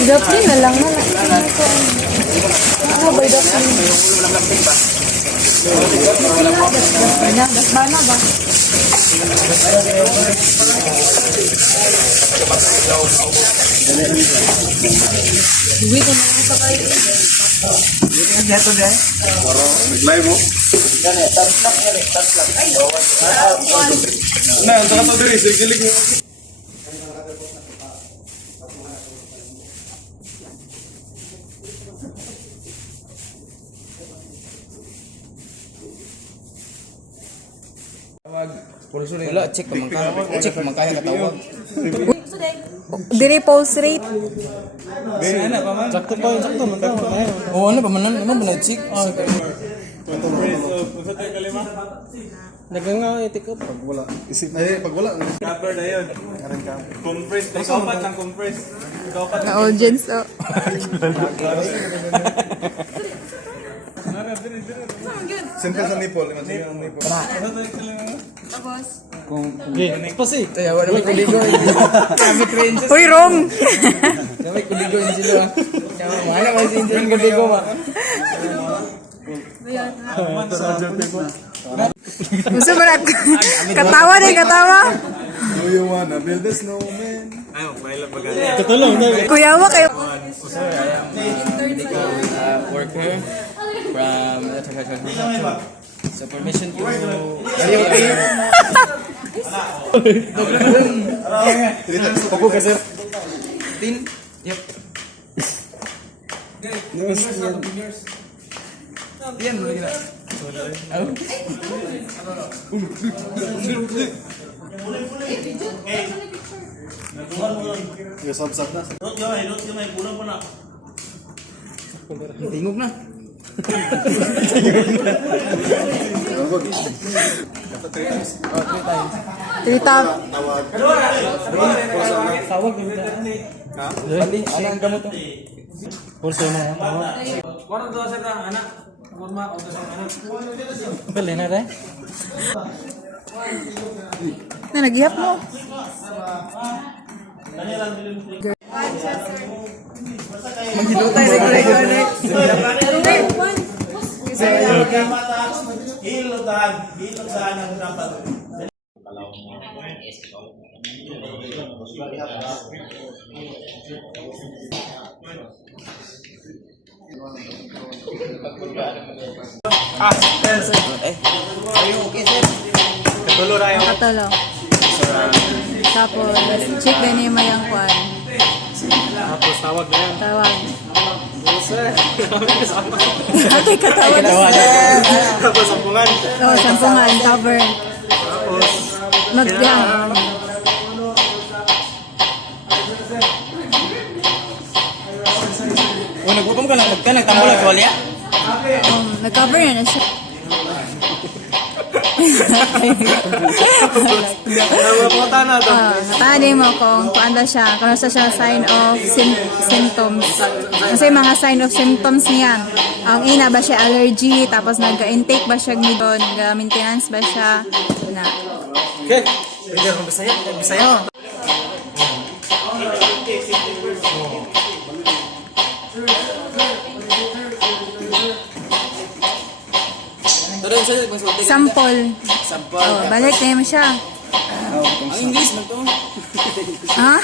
Dapin na lang na. Ano ba dapin? Bana ba? Duit na sa kayo. Dito deh. Live mo. Nah, untuk apa diri? Sigilig mo. Wala, check ka kaya katawag. Diri pulse rate. Sakto pa yun, sakto man daw. Oo, ano pa man, ano ba nag-check? Dagang nga itik up pag wala. Isip pag wala. Cover na yun. Compress. Kaupat ng compress. Na audience oh. Siyempre sa nipple. Sige ang nipple. Tapos. Okay, pasi. Kaya wala may kuligo. Kami princess. Uy, wrong. Kami kuligo yun sila. Kaya mana man si Indian kuligo ma. Gusto mo na. Katawa din, katawa. Do you wanna build a snowman? Ayaw, pahila pag Katulong na. Kuya mo kayo. Worker from so permission to Pagko ka sir. tin. Yep. Yan mo gina. Yung sab-sab na. Tingog na. Tita. Tawag din ta. Ha? Bali, ano ang gamot to? Pulso mo. Warang to sa anak. Forma o sa anak. Bali na re. Na naghihap mo. Maghilutay sa kuligo ni. Hilutan ang dapat. Katulong. Tapos, check din yung mayang kwan. Tapos tawag na yan. Tawag. Ate, katawag. Tapos sampungan. Oo, sampungan, cover. Mag-down. O nagpupom ka nagtambol at walya? Nag-cover na siya. Natali mo kung paano siya, kung sa siya sign of symptoms. Kasi mga sign of symptoms niya. Ang ina ba siya allergy, tapos nag-intake ba siya nidon, maintenance ba siya na. Okay. Pwede akong Bisaya. Sample. Sample. Oh, balik na mo siya. Ang English man to. Ha?